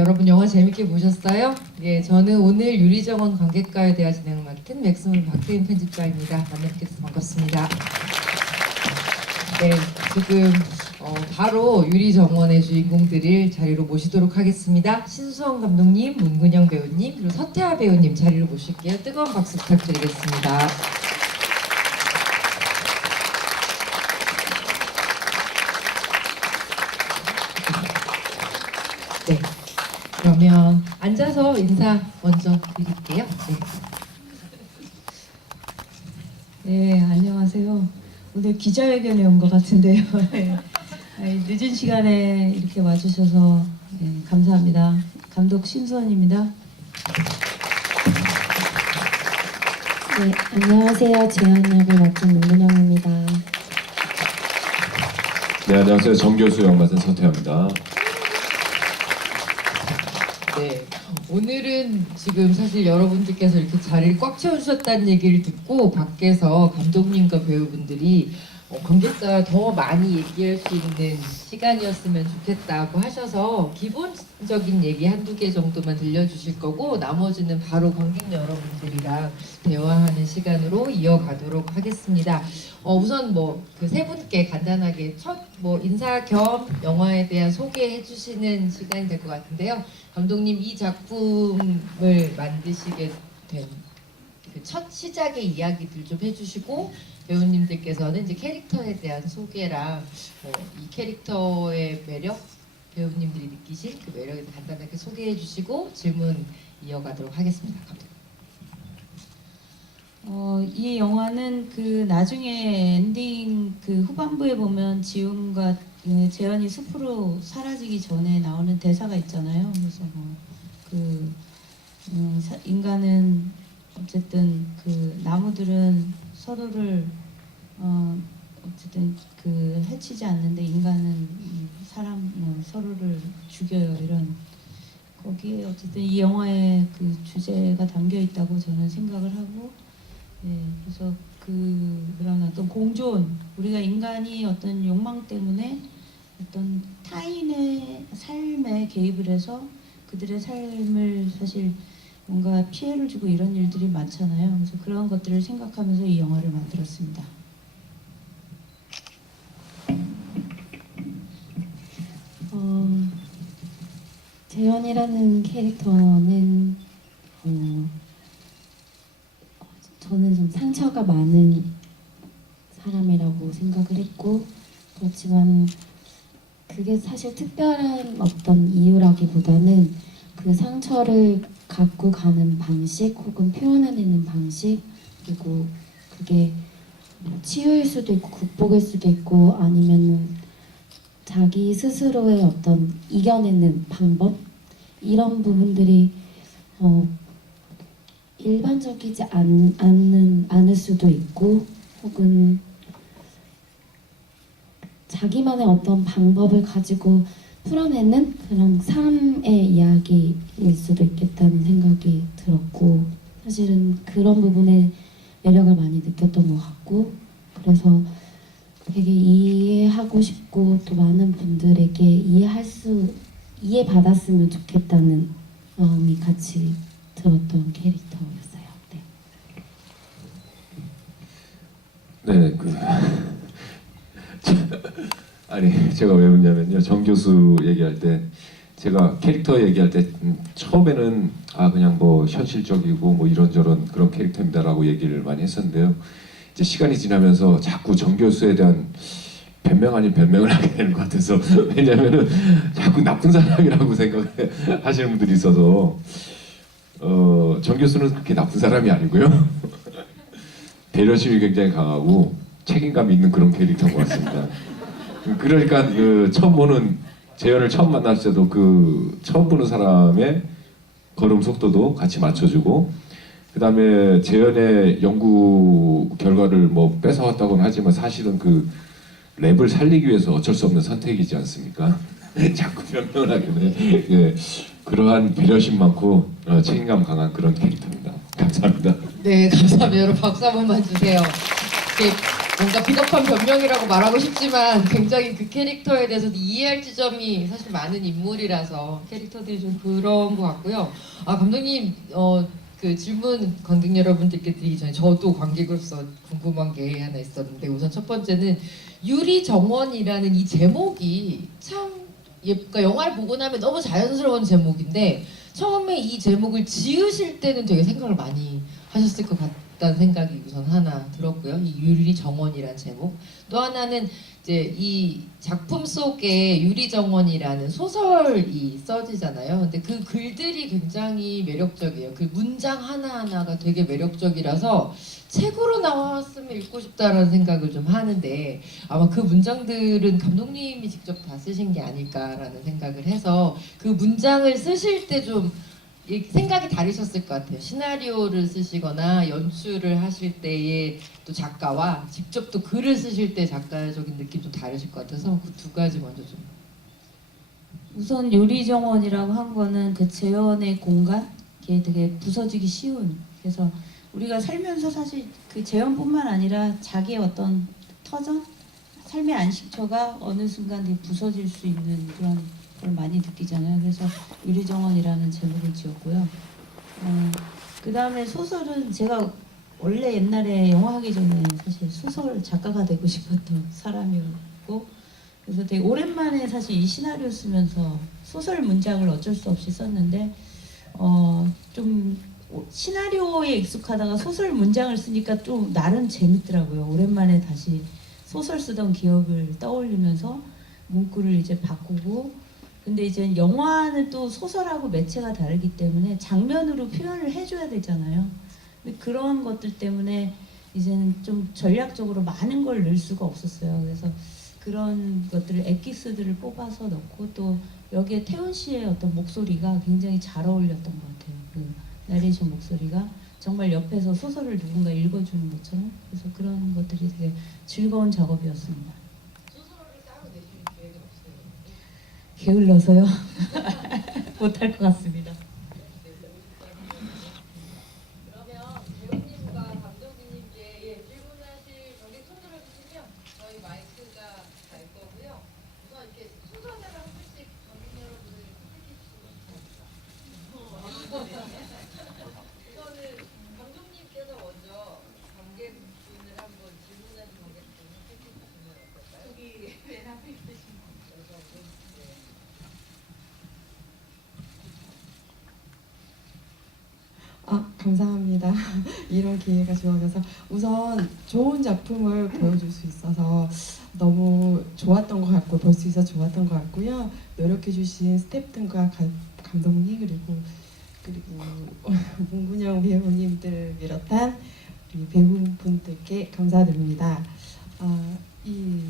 여러분 영화 재밌게 보셨어요? 예, 저는 오늘 유리정원 관객과에 대한 진행을 맡은 맥스물 박태인 편집장입니다. 만나뵙게 돼서 반갑습니다. 네, 지금 바로 유리정원의 주인공들을 자리로 모시도록 하겠습니다. 신수원 감독님, 문근영 배우님, 그리고 서태하 배우님 자리로 모실게요. 뜨거운 박수 부탁드리겠습니다. 네, 그러면 앉아서 인사 먼저 드릴게요. 네, 안녕하세요. 오늘 기자회견에 온 것 같은데요. 네. 늦은 시간에 이렇게 와주셔서 감사합니다. 감독 신수원입니다. 네, 안녕하세요. 재현 역을 맡은 문근영입니다. 네, 안녕하세요. 정교수 역 맡은 서태하입니다. 네, 오늘은 지금 사실 여러분들께서 이렇게 자리를 꽉 채워주셨다는 얘기를 듣고 밖에서 감독님과 배우분들이 관객과 더 많이 얘기할 수 있는 시간이었으면 좋겠다고 하셔서 기본적인 얘기 한두 개 정도만 들려주실 거고 나머지는 바로 관객 여러분들이랑 대화하는 시간으로 이어가도록 하겠습니다. 우선 그 세 분께 간단하게 첫 인사 겸 영화에 대한 소개해 주시는 시간이 될 것 같은데요. 감독님, 이 작품을 만드시게 된 그 첫 시작의 이야기들 좀 해주시고 배우님들께서는 이제 캐릭터에 대한 소개랑 이 캐릭터의 매력, 배우님들이 느끼신 그 매력에 대해 간단하게 소개해 주시고 질문 이어가도록 하겠습니다. 감독님. 이 영화는 그 나중에 엔딩 그 후반부에 보면 지훈과 재현이 숲으로 사라지기 전에 나오는 대사가 있잖아요. 그래서 인간은 어쨌든 그 나무들은 서로를 어쨌든 그 해치지 않는데 인간은 서로를 죽여요. 이런 거기에 어쨌든 이 영화의 그 주제가 담겨 있다고 저는 생각을 하고, 그래서 그런 어떤 공존, 우리가 인간이 어떤 욕망 때문에 어떤 타인의 삶에 개입을 해서 그들의 삶을 사실 뭔가 피해를 주고 이런 일들이 많잖아요. 그래서 그런 것들을 생각하면서 이 영화를 만들었습니다. 재현이라는 캐릭터는 저는 좀 상처가 많은 사람이라고 생각을 했고, 그렇지만 그게 사실 특별한 어떤 이유라기보다는 그 상처를 갖고 가는 방식 혹은 표현해내는 방식, 그리고 그게 치유일 수도 있고 극복일 수도 있고 아니면은 자기 스스로의 어떤 이겨내는 방법, 이런 부분들이 일반적이지 않을 수도 있고, 혹은 자기만의 어떤 방법을 가지고 풀어내는 그런 삶의 이야기일 수도 있겠다는 생각이 들었고, 사실은 그런 부분에 매력을 많이 느꼈던 것 같고, 그래서 되게 이해하고 싶고 또 많은 분들에게 이해받았으면 좋겠다는 마음이 같이 들었던 캐릭터였어요. 네, 아니 제가 왜 웃냐면요. 정 교수 얘기할 때 제가 캐릭터 얘기할 때 처음에는 그냥 현실적이고 이런저런 그런 캐릭터입니다라고 얘기를 많이 했었는데요. 이제 시간이 지나면서 자꾸 정 교수에 대한 변명 아닌 변명을 하게 되는 것 같아서, 왜냐면은 자꾸 나쁜 사람이라고 생각하시는 분들이 있어서 정 교수는 그렇게 나쁜 사람이 아니고요. 배려심이 굉장히 강하고 책임감 있는 그런 캐릭터인 것 같습니다. 그러니까 처음 보는 재현을 처음 만났을 때도 처음 보는 사람의 걸음 속도도 같이 맞춰주고, 그 다음에 재현의 연구 결과를 뺏어왔다고는 하지만 사실은 랩을 살리기 위해서 어쩔 수 없는 선택이지 않습니까? 자꾸 변명을 하게 돼. 예, 그러한 배려심 많고 책임감 강한 그런 캐릭터입니다. 감사합니다. 네, 감사합니다. 여러분 박수 한 번만 주세요. 뭔가 비겁한 변명이라고 말하고 싶지만 굉장히 그 캐릭터에 대해서 이해할 지점이 사실 많은 인물이라서 캐릭터들이 좀 그런 것 같고요. 아 감독님 그 질문 관객 여러분들께 드리기 전에 저도 관객으로서 궁금한 게 하나 있었는데 우선 첫 번째는 유리정원이라는 이 제목이 참 그러니까 영화를 보고 나면 너무 자연스러운 제목인데 처음에 이 제목을 지으실 때는 되게 생각을 많이 하셨을 것 같다는 생각이 우선 하나 들었고요. 이 유리정원이라는 제목. 또 하나는 이제 이 작품 속에 유리정원이라는 소설이 써지잖아요. 근데 그 글들이 굉장히 매력적이에요. 그 문장 하나하나가 되게 매력적이라서 책으로 나왔으면 읽고 싶다라는 생각을 좀 하는데 아마 그 문장들은 감독님이 직접 다 쓰신 게 아닐까라는 생각을 해서 그 문장을 쓰실 때 좀 생각이 다르셨을 것 같아요. 시나리오를 쓰시거나 연출을 하실 때의 또 작가와 직접 또 글을 쓰실 때 작가적인 느낌 좀 다르실 것 같아서 그 두 가지 먼저 좀. 우선 요리정원이라고 한 거는 그 재현의 공간, 이게 되게 부서지기 쉬운. 그래서 우리가 살면서 사실 그 재현뿐만 아니라 자기의 어떤 터전, 삶의 안식처가 어느 순간 되게 부서질 수 있는 그런 걸 많이 느끼잖아요. 그래서 유리정원이라는 제목을 지었고요. 그 다음에 소설은 제가 원래 옛날에 영화 하기 전에 사실 소설 작가가 되고 싶었던 사람이었고 그래서 되게 오랜만에 사실 이 시나리오 쓰면서 소설 문장을 어쩔 수 없이 썼는데 좀 시나리오에 익숙하다가 소설 문장을 쓰니까 좀 나름 재밌더라고요. 오랜만에 다시 소설 쓰던 기억을 떠올리면서 문구를 이제 바꾸고 근데 이제 영화는 또 소설하고 매체가 다르기 때문에 장면으로 표현을 해줘야 되잖아요. 근데 그런 것들 때문에 이제는 좀 전략적으로 많은 걸 넣을 수가 없었어요. 그래서 그런 것들을 엑기스들을 뽑아서 넣고 또 여기에 태훈 씨의 어떤 목소리가 굉장히 잘 어울렸던 것 같아요. 그 나레이션 목소리가 정말 옆에서 소설을 누군가 읽어주는 것처럼 그래서 그런 것들이 되게 즐거운 작업이었습니다. 소설을 따로 내실 계획은 없어요? 게을러서요? 못할 것 같습니다. 그러면 배우님과 감독님께 질문하실 관객 손 들어주시면 저희 마이크가 갈 거고요. 우선 이렇게 순서대로 한 분씩 관객 여러분을 선택해 주시면 좋겠습니다. 우선은 감독님께서 먼저 관객분을 한번 질문하신 관객분을 선택해 주시면 어떨까요? 저기 맨 앞에 있으신 분. 감사합니다. 이런 기회가 주어져서 우선 좋은 작품을 보여줄 수 있어서 너무 좋았던 것 같고 볼 수 있어서 좋았던 것 같고요. 노력해주신 스태프분과 감독님 그리고 문근영 배우님들을 비롯한 우리 배우분들께 감사드립니다. 이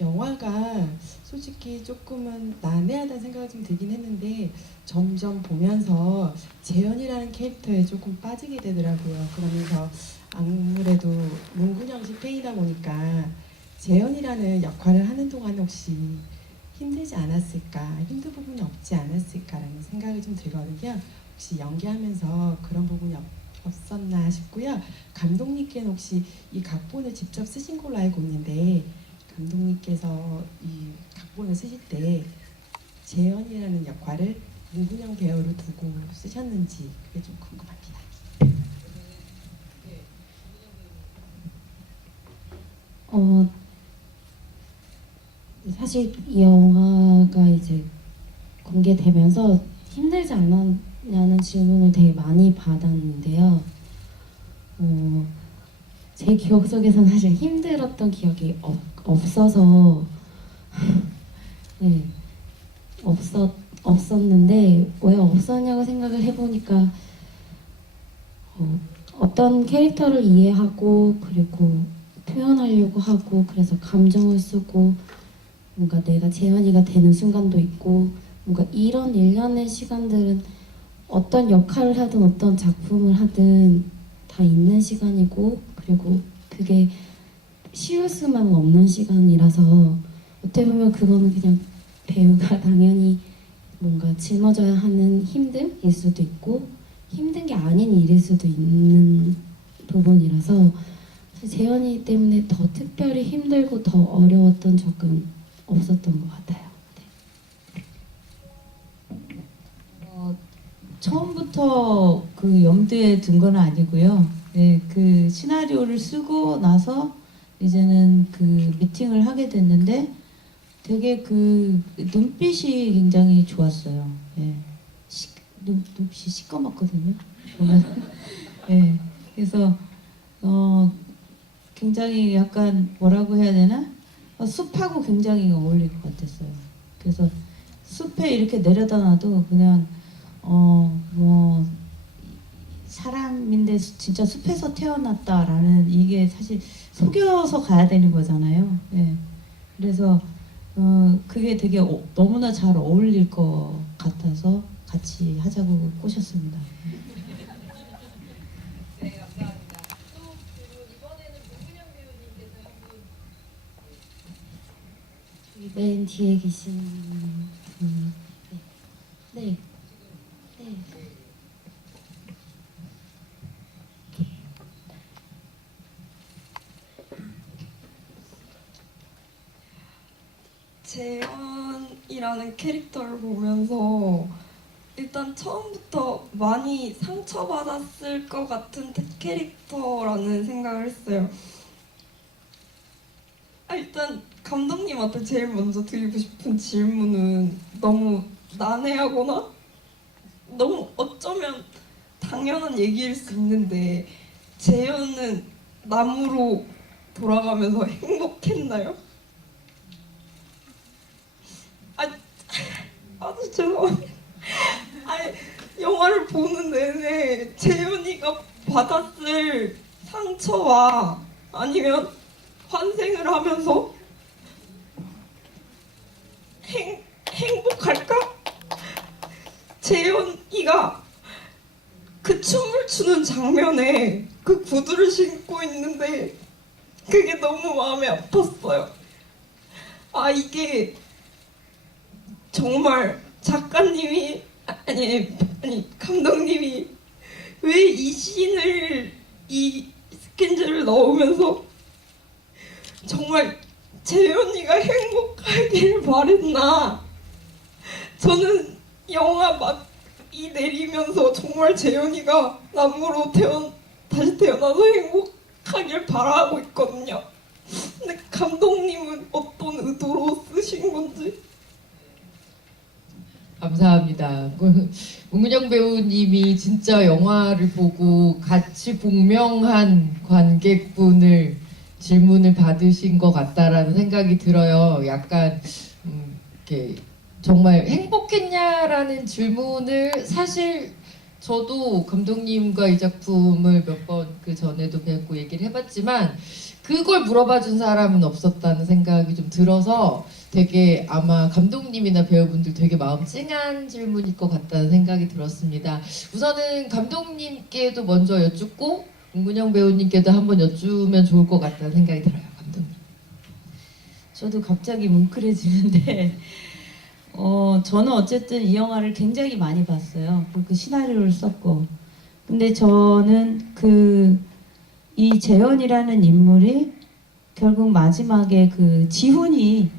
영화가 솔직히 조금은 난해하다는 생각이 좀 들긴 했는데 점점 보면서 재현이라는 캐릭터에 조금 빠지게 되더라고요. 그러면서 아무래도 문근영식 팬이다 보니까 재현이라는 역할을 하는 동안 혹시 힘들지 않았을까, 힘든 부분이 없지 않았을까라는 생각이 좀 들거든요. 혹시 연기하면서 그런 부분이 없었나 싶고요. 감독님께는 혹시 이 각본을 직접 쓰신 걸로 알고 있는데 감독님께서 이 각본을 쓰실 때 재현이라는 역할을 문근영 배우로 두고 쓰셨는지 그게 좀 궁금합니다. 사실 이 영화가 이제 공개되면서 힘들지 않았냐는 질문을 되게 많이 받았는데요. 제 기억 속에서는 사실 힘들었던 기억이 없어서 네, 없었는데 왜 없었냐고 생각을 해보니까 어떤 캐릭터를 이해하고 그리고 표현하려고 하고 그래서 감정을 쓰고 뭔가 내가 재현이가 되는 순간도 있고 뭔가 이런 일련의 시간들은 어떤 역할을 하든 어떤 작품을 하든 다 있는 시간이고 그리고 그게 쉬울 수만 없는 시간이라서 어떻게 보면 그거는 그냥 배우가 당연히 뭔가 짊어져야 하는 힘듦일 수도 있고 힘든 게 아닌 일일 수도 있는 부분이라서 재현이 때문에 더 특별히 힘들고 더 어려웠던 적은 없었던 것 같아요. 처음부터 그 염두에 둔 건 아니고요. 네, 그 시나리오를 쓰고 나서 이제는 그 미팅을 하게 됐는데 되게 그 눈빛이 굉장히 좋았어요. 예. 눈빛이 시꺼멓거든요. 보면. 예. 그래서 굉장히 약간 뭐라고 해야 되나? 숲하고 굉장히 어울릴 것 같았어요. 그래서 숲에 이렇게 내려다 놔도 그냥 뭐 사람인데 진짜 숲에서 태어났다라는 이게 사실 속여서 가야 되는 거잖아요. 예. 그래서 그게 되게 너무나 잘 어울릴 것 같아서 같이 하자고 꼬셨습니다. 네, 감사합니다. 또 질문 이번에는 문근영 배우님께서 한분 맨 뒤에 계신 분. 네. 네. 네. 재현이라는 캐릭터를 보면서 일단 처음부터 많이 상처받았을 것 같은 캐릭터라는 생각을 했어요. 일단 감독님한테 제일 먼저 드리고 싶은 질문은 너무 난해하거나 너무 어쩌면 당연한 얘기일 수 있는데 재현은 나무로 돌아가면서 행복했나요? 아주 죄송합니다. 아니, 영화를 보는 내내 재현이가 받았을 상처와 아니면 환생을 하면서 행복할까? 재현이가 그 춤을 추는 장면에 그 구두를 신고 있는데 그게 너무 마음이 아팠어요. 이게 정말 작가님이 아니 감독님이 왜 이 씬을 이 스캔즈를 넣으면서 정말 재현이가 행복하길 바랬나. 저는 영화 막이 내리면서 정말 재현이가 나무로 다시 태어나서 행복하길 바라고 있거든요. 근데 감독님은 어떤 의도로 쓰신 건지. 감사합니다. 문근영 배우님이 진짜 영화를 보고 같이 복명한 관객분을 질문을 받으신 것 같다라는 생각이 들어요. 약간 이렇게 정말 행복했냐라는 질문을 사실 저도 감독님과 이 작품을 몇 번 그 전에도 뵙고 얘기를 해봤지만 그걸 물어봐 준 사람은 없었다는 생각이 좀 들어서 되게 아마 감독님이나 배우분들 되게 마음 찡한 질문일 것 같다는 생각이 들었습니다. 우선은 감독님께도 먼저 여쭙고 문근영 배우님께도 한번 여쭈면 좋을 것 같다는 생각이 들어요. 감독님. 저도 갑자기 뭉클해지는데 저는 어쨌든 이 영화를 굉장히 많이 봤어요. 그 시나리오를 썼고. 근데 저는 이 재현이라는 인물이 결국 마지막에 그 지훈이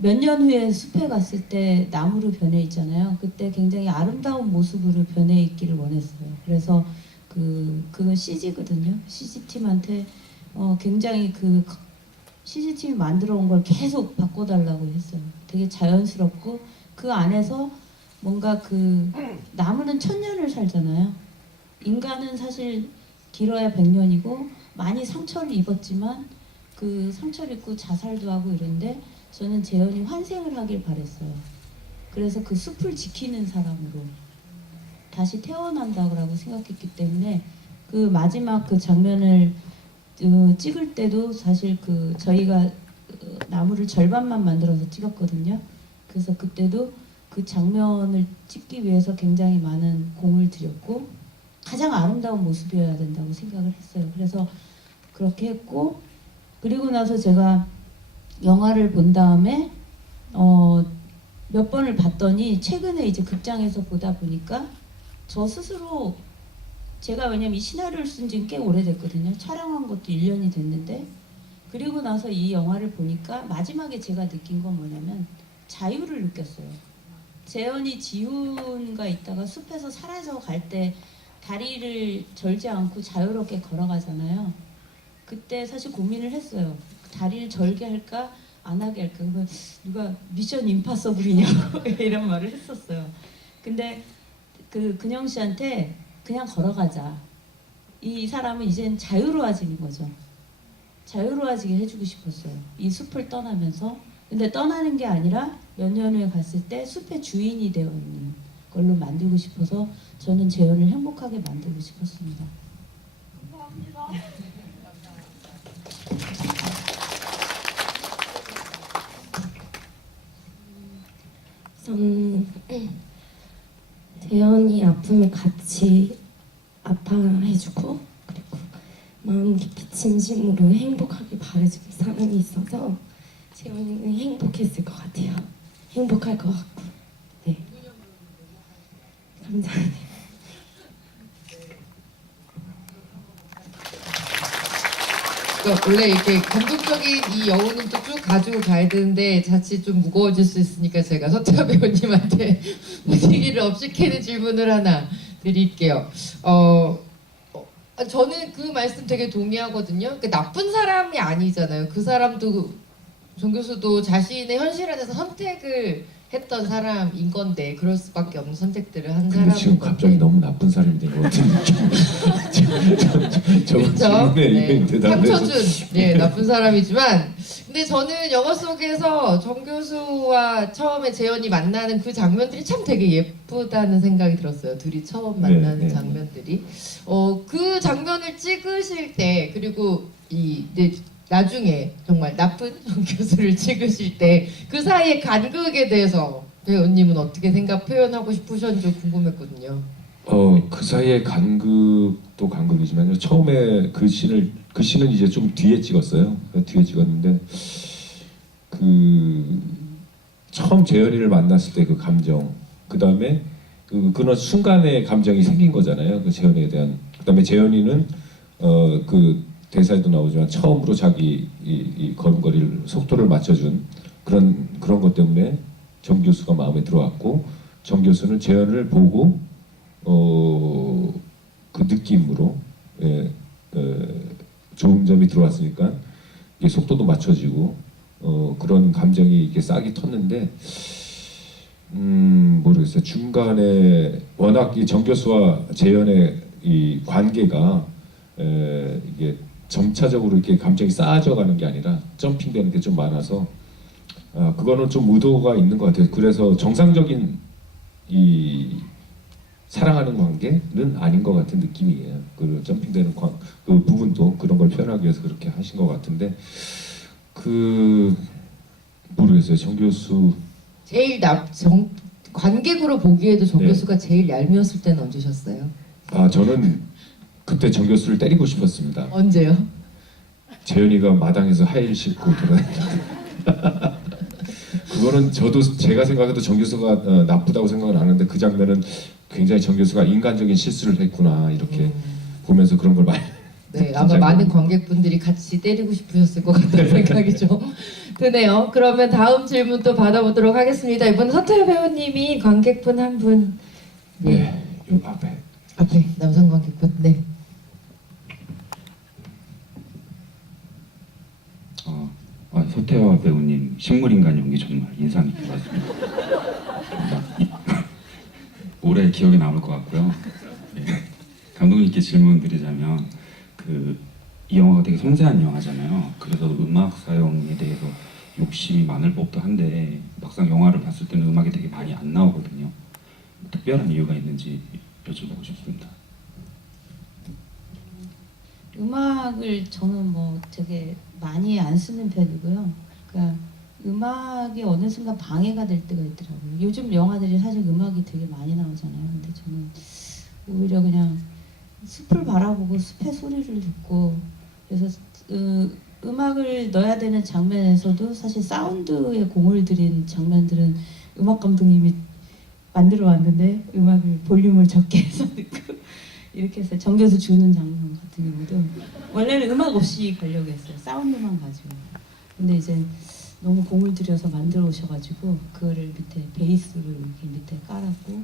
몇 년 후에 숲에 갔을 때 나무로 변해 있잖아요. 그때 굉장히 아름다운 모습으로 변해 있기를 원했어요. 그래서 그건 CG거든요. CG팀한테 굉장히 CG팀이 만들어 온 걸 계속 바꿔달라고 했어요. 되게 자연스럽고 그 안에서 뭔가 나무는 1000년을 살잖아요. 인간은 사실 길어야 100년이고 많이 상처를 입었지만 그 상처를 입고 자살도 하고 이런데 저는 재현이 환생을 하길 바랬어요. 그래서 그 숲을 지키는 사람으로 다시 태어난다고 생각했기 때문에 그 마지막 그 장면을 찍을 때도 사실 저희가 나무를 절반만 만들어서 찍었거든요. 그래서 그때도 그 장면을 찍기 위해서 굉장히 많은 공을 들였고 가장 아름다운 모습이어야 된다고 생각을 했어요. 그래서 그렇게 했고 그리고 나서 제가 영화를 본 다음에 몇 번을 봤더니 최근에 이제 극장에서 보다 보니까 저 스스로 제가 왜냐면 이 시나리오를 쓴 지는 꽤 오래됐거든요. 촬영한 것도 1년이 됐는데 그리고 나서 이 영화를 보니까 마지막에 제가 느낀 건 뭐냐면 자유를 느꼈어요. 재현이 지훈과 있다가 숲에서 사라져 갈 때 다리를 절지 않고 자유롭게 걸어가잖아요. 그때 사실 고민을 했어요. 다리를 절게 할까 안 하게 할까. 그러면 누가 미션 임파서블이냐고 이런 말을 했었어요. 근데 근영 씨한테 그냥 걸어가자. 이 사람은 이젠 자유로워지는 거죠. 자유로워지게 해주고 싶었어요. 이 숲을 떠나면서. 근데 떠나는 게 아니라 몇 년 후에 갔을 때 숲의 주인이 되어 있는 걸로 만들고 싶어서 저는 재현을 행복하게 만들고 싶었습니다. 우선 재현이 아픔을 같이 아파해주고 그리고 마음 깊이 진심으로 행복하게 바라주는 사람이 있어서 재현이는 행복했을 것 같아요. 행복할 것 같고. 네. 감사합니다. 그러니까 원래 이렇게 감동적인 이 여운은 또 쭉 가지고 가야 되는데 자칫 좀 무거워질 수 있으니까 제가 서태하 배우님한테 분위기를 업시키는 질문을 하나 드릴게요. 저는 그 말씀 되게 동의하거든요. 그러니까 나쁜 사람이 아니잖아요. 그 사람도 정 교수도 자신의 현실 안에서 선택을 했던 사람인 건데 그럴 수밖에 없는 선택들을 한 근데 사람인 지금 건데. 갑자기 너무 나쁜 사람이 된 것 같은 느낌. 저번 그렇죠? 질문에 네. 대답해서 상처 준 나쁜 사람이지만 근데 저는 영화 속에서 정 교수와 처음에 재현이 만나는 그 장면들이 참 되게 예쁘다는 생각이 들었어요. 둘이 처음 만나는 네. 장면들이. 그 장면을 찍으실 때 그리고 나중에 정말 나쁜 정 교수를 찍으실 때 그 사이의 간극에 대해서 배우님은 어떻게 생각 표현하고 싶으셨는지 궁금했거든요. 그 사이에 간극도 간극이지만요. 처음에 그 씬은 이제 좀 뒤에 찍었어요. 뒤에 찍었는데 그 처음 재현이를 만났을 때 그 감정, 그 다음에 그런 순간의 감정이 생긴 거잖아요. 그 재현이에 대한. 그 다음에 재현이는 그 대사에도 나오지만 처음으로 자기 이 걸음걸이를 속도를 맞춰준 그런 것 때문에 정 교수가 마음에 들어왔고 정 교수는 재현을 보고 그 느낌으로 좋은 점이 들어왔으니까 이게 속도도 맞춰지고 그런 감정이 이렇게 싹이 텄는데 모르겠어요. 중간에 워낙 이 정 교수와 재현의 이 관계가 이게 점차적으로 이렇게 감정이 쌓아져 가는 게 아니라 점핑되는 게 좀 많아서 그거는 좀 의도가 있는 것 같아요. 그래서 정상적인 이 사랑하는 관계는 아닌 것 같은 느낌이에요. 그 점핑되는 그 부분도 그런 걸 표현하기 위해서 그렇게 하신 것 같은데 모르겠어요. 정 교수 제일 관객으로 보기에도 정 네. 교수가 제일 얄미웠을 때는 언제셨어요? 저는 그때 정 교수를 때리고 싶었습니다. 언제요? 재현이가 마당에서 하이힐 신고 돌아다니는 그거는 제가 생각해도 정 교수가 나쁘다고 생각은 안 하는데 그 장면은 굉장히 정 교수가 인간적인 실수를 했구나 이렇게 보면서 그런 걸 많이 네, 아마 많은 관객분들이 같이 때리고 싶으셨을 것 같다는 생각이 좀 드네요. 그러면 다음 질문 또 받아보도록 하겠습니다. 이번엔 서태하 배우님이 관객분 한 분. 네, 요 앞에 남성 관객분. 네. 서태하 배우님 식물인간 연기 정말 인상 깊었습니다. 오래 기억에 남을 것 같고요. 네. 감독님께 질문 드리자면 이 영화가 되게 섬세한 영화잖아요. 그래서 음악 사용에 대해서 욕심이 많을 법도 한데 막상 영화를 봤을 때는 음악이 되게 많이 안 나오거든요. 특별한 이유가 있는지 여쭤보고 싶습니다. 음악을 저는 뭐 되게 많이 안 쓰는 편이고요. 그러니까 음악이 어느 순간 방해가 될 때가 있더라고요. 요즘 영화들이 사실 음악이 되게 많이 나오잖아요. 근데 저는 오히려 그냥 숲을 바라보고 숲의 소리를 듣고 그래서 음악을 넣어야 되는 장면에서도 사실 사운드에 공을 들인 장면들은 음악 감독님이 만들어 왔는데 음악을 볼륨을 적게 해서 듣고 이렇게 해서 정겨서 주는 장면 같은 경우도 원래는 음악 없이 가려고 했어요. 사운드만 가지고. 근데 이제 너무 공을 들여서 만들어 오셔가지고 그거를 밑에 베이스를 이렇게 밑에 깔았고,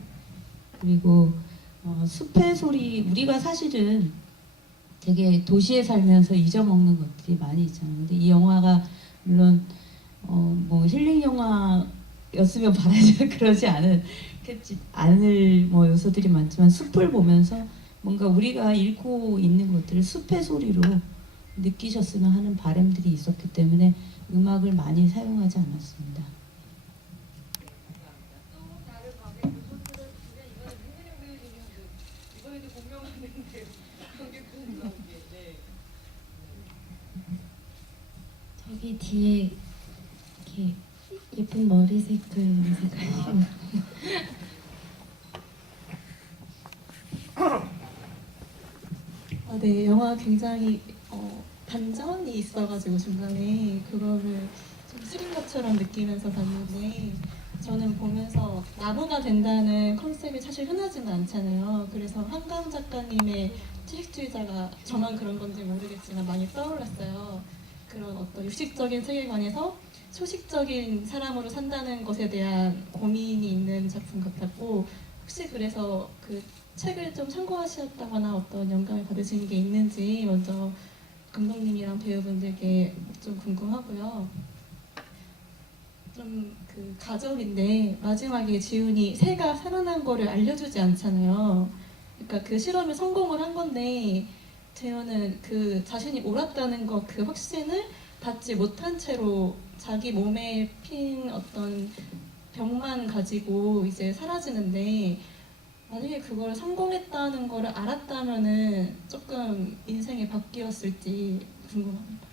그리고 숲의 소리, 우리가 사실은 되게 도시에 살면서 잊어먹는 것들이 많이 있잖아요. 근데 이 영화가 물론 뭐 힐링 영화였으면 바라지 그러지 않을 뭐 요소들이 많지만, 숲을 보면서 뭔가 우리가 잃고 있는 것들을 숲의 소리로 느끼셨으면 하는 바람들이 있었기 때문에 음악을 많이 사용하지 않았습니다. 저기 뒤에 이렇게 예쁜 머리 색깔 염색하시고 네, 영화 굉장히 반전이 있어가지고 중간에 그거를 좀 스린 것처럼 느끼면서 봤는데, 저는 보면서 나무가 된다는 컨셉이 사실 흔하지는 않잖아요. 그래서 한강 작가님의 채식주의자가 저만 그런 건지 모르겠지만 많이 떠올랐어요. 그런 어떤 육식적인 세계관에서 초식적인 사람으로 산다는 것에 대한 고민이 있는 작품 같았고, 혹시 그래서 그 책을 좀 참고하셨다거나 어떤 영감을 받으신 게 있는지 먼저 감독님이랑 배우분들께 좀 궁금하고요. 좀 그 가족인데 마지막에 지훈이 새가 살아난 거를 알려주지 않잖아요. 그러니까 그 실험에 성공을 한 건데 재현은 그 자신이 옳았다는 거 그 확신을 받지 못한 채로 자기 몸에 핀 어떤 병만 가지고 이제 사라지는데, 만약에 그걸 성공했다는 거를 알았다면은 조금 인생이 바뀌었을지 궁금합니다.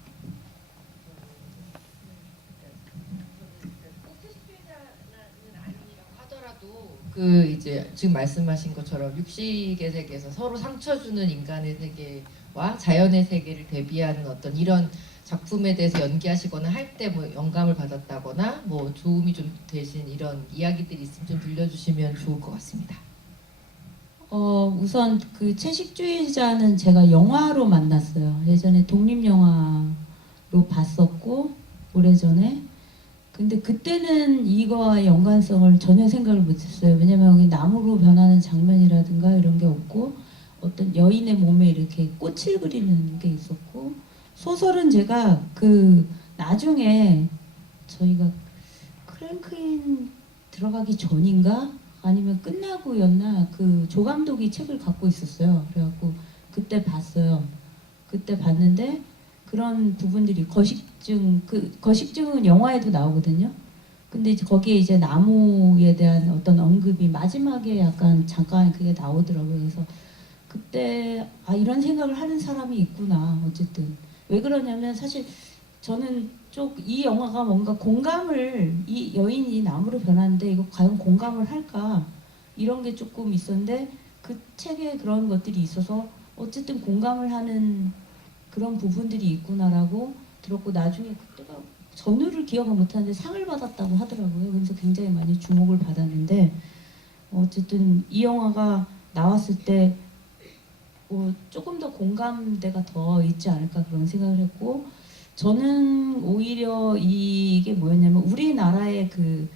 하더라도 그 이제 지금 말씀하신 것처럼 육식의 세계에서 서로 상처 주는 인간의 세계와 자연의 세계를 대비하는 어떤 이런 작품에 대해서 연기하시거나 할 때 뭐 영감을 받았다거나 뭐 도움이 좀 되신 이런 이야기들이 있으면 좀 들려주시면 좋을 것 같습니다. 우선 그 채식주의자는 제가 영화로 만났어요. 예전에 독립영화로 봤었고, 오래전에. 근데 그때는 이거와 연관성을 전혀 생각을 못했어요. 왜냐면 여기 나무로 변하는 장면이라든가 이런 게 없고, 어떤 여인의 몸에 이렇게 꽃을 그리는 게 있었고, 소설은 제가 그 나중에 저희가 크랭크인 들어가기 전인가 아니면 끝나고였나 그 조 감독이 책을 갖고 있었어요. 그래갖고 그때 봤어요. 그때 봤는데 그런 부분들이 거식증은 영화에도 나오거든요. 근데 이제 거기에 이제 나무에 대한 어떤 언급이 마지막에 약간 잠깐 그게 나오더라고요. 그래서 그때 이런 생각을 하는 사람이 있구나. 어쨌든 왜 그러냐면 사실 저는 이 영화가 뭔가 공감을, 이 여인이 나무로 변하는데 이거 과연 공감을 할까 이런 게 조금 있었는데, 그 책에 그런 것들이 있어서 어쨌든 공감을 하는 그런 부분들이 있구나라고 들었고, 나중에 그때가 전후를 기억을 못하는데 상을 받았다고 하더라고요. 그래서 굉장히 많이 주목을 받았는데, 어쨌든 이 영화가 나왔을 때 조금 더 공감대가 더 있지 않을까 그런 생각을 했고, 저는 오히려 이게 뭐였냐면 우리나라의 그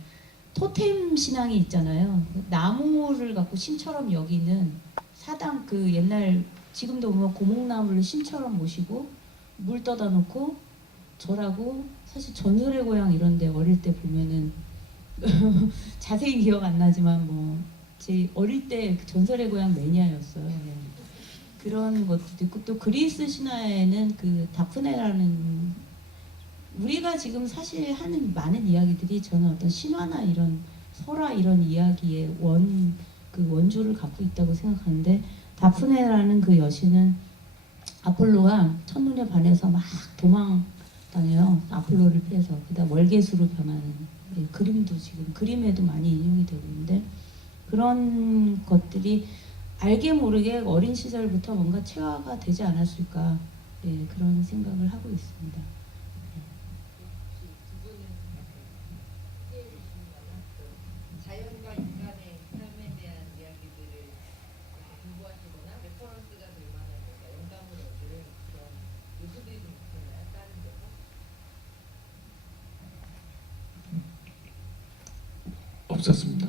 토템 신앙이 있잖아요. 나무를 갖고 신처럼 여기는 사당, 그 옛날 지금도 보면 고목나무를 신처럼 모시고 물 떠다 놓고 절하고, 사실 전설의 고향 이런 데 어릴 때 보면은 자세히 기억 안 나지만 뭐 제 어릴 때 전설의 고향 매니아였어요. 그런 것도 있고, 또 그리스 신화에는 그 다프네라는, 우리가 지금 사실 하는 많은 이야기들이 저는 어떤 신화나 이런 설화 이런 이야기의 그 원조를 갖고 있다고 생각하는데, 다프네라는 그 여신은 아폴로가 첫눈에 반해서 막 도망다녀요. 아폴로를 피해서. 그다음 월계수로 변하는 그림도 지금 그림에도 많이 인용이 되고 있는데, 그런 것들이 알게 모르게 어린 시절부터 뭔가 체화가 되지 않았을까, 그런 생각을 하고 있습니다. 자연과 인간의 삶에 대한 이야기들을 공부하시거나 레퍼런스 없었습니다.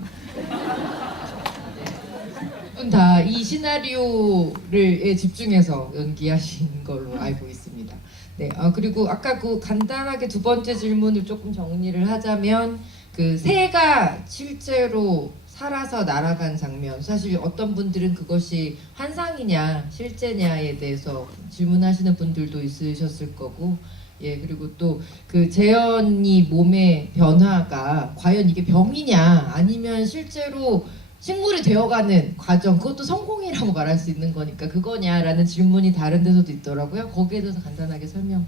두 분 다 이 시나리오를 집중해서 연기하신 걸로 알고 있습니다. 네, 그리고 아까 그 간단하게 두 번째 질문을 조금 정리를 하자면 그 새가 실제로 살아서 날아간 장면, 사실 어떤 분들은 그것이 환상이냐 실제냐에 대해서 질문하시는 분들도 있으셨을 거고, 예, 그리고 또 그 재현이 몸의 변화가 과연 이게 병이냐 아니면 실제로 식물이 되어가는 과정, 그것도 성공이라고 말할 수 있는 거니까 그거냐라는 질문이 다른 데서도 있더라고요. 거기에 대해서 간단하게 설명.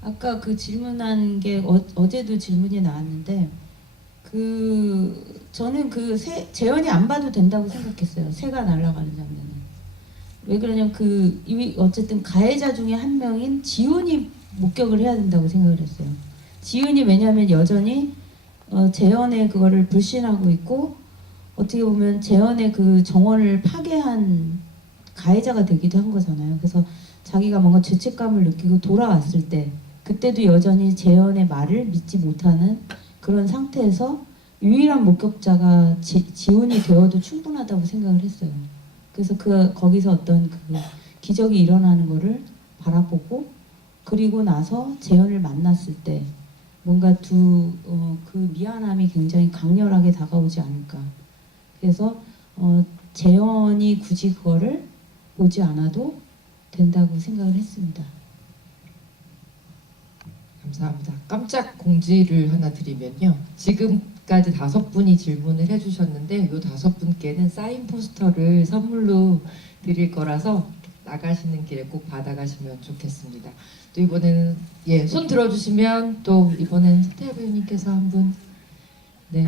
아까 그 질문한 게 어제도 질문이 나왔는데 저는 재현이 안 봐도 된다고 생각했어요. 새가 날아가는 장면은. 왜 그러냐면 어쨌든 가해자 중에 한 명인 지훈이 목격을 해야 된다고 생각을 했어요. 지훈이 왜냐하면 여전히 재현의 그거를 불신하고 있고 어떻게 보면 재현의 그 정원을 파괴한 가해자가 되기도 한 거잖아요. 그래서 자기가 뭔가 죄책감을 느끼고 돌아왔을 때 그때도 여전히 재현의 말을 믿지 못하는 그런 상태에서 유일한 목격자가 지훈이 되어도 충분하다고 생각을 했어요. 그래서 거기서 어떤 그 기적이 일어나는 거를 바라보고 그리고 나서 재현을 만났을 때 뭔가 그 미안함이 굉장히 강렬하게 다가오지 않을까. 그래서 재현이 굳이 그거를 보지 않아도 된다고 생각을 했습니다. 감사합니다. 깜짝 공지를 하나 드리면요. 지금까지 5분이 질문을 해주셨는데 이 5분께는 사인 포스터를 선물로 드릴 거라서 나가시는 길에 꼭 받아가시면 좋겠습니다. 또 이번에는 손 들어주시면 또 이번에는 서태하 배우님께서 한 분, 네,